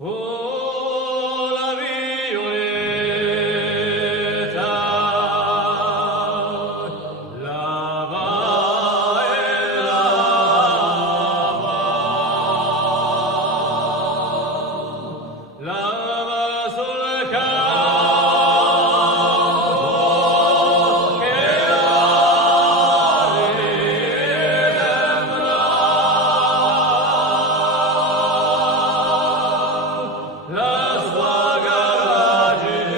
Oh, la violetta, lava e lava, lava sul campo che la sua garageria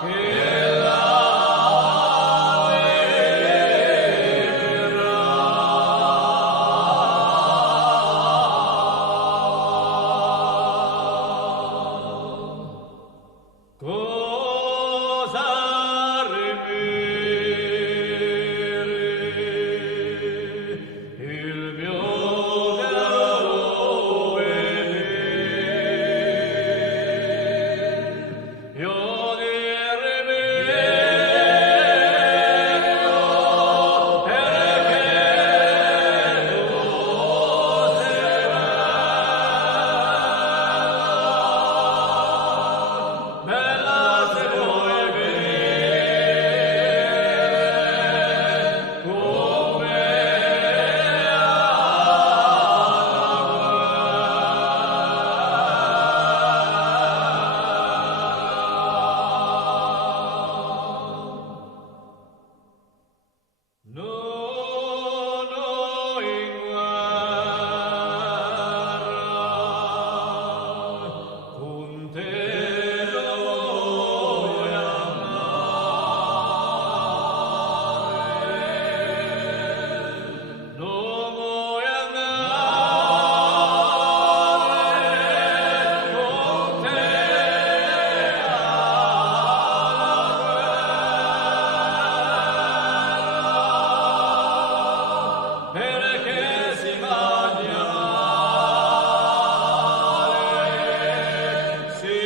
che la cosa rimere il mio caro io di rimedio perché tu sei bella se vuoi vedere come non ho in guerra con te non vuoi andare, non vuoi andare con te perché si mangia male, si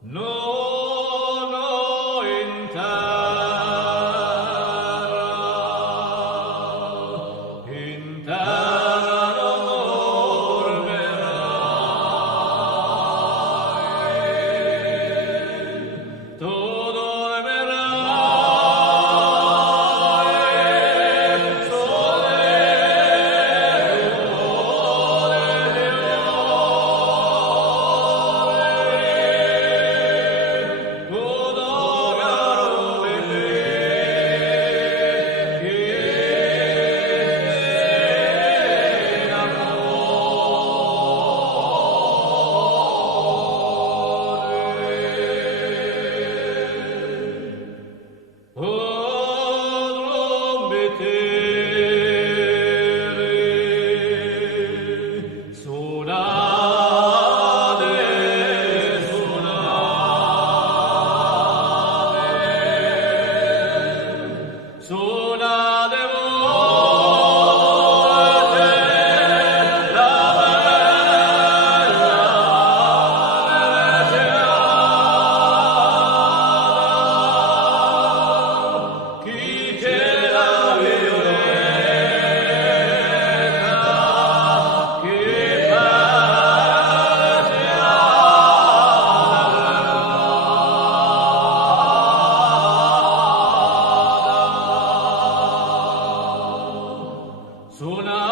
non ho in terra non dormirai, tu dormirai sole suonate volte la bella veneziana, chi c'è la violetta, chi suona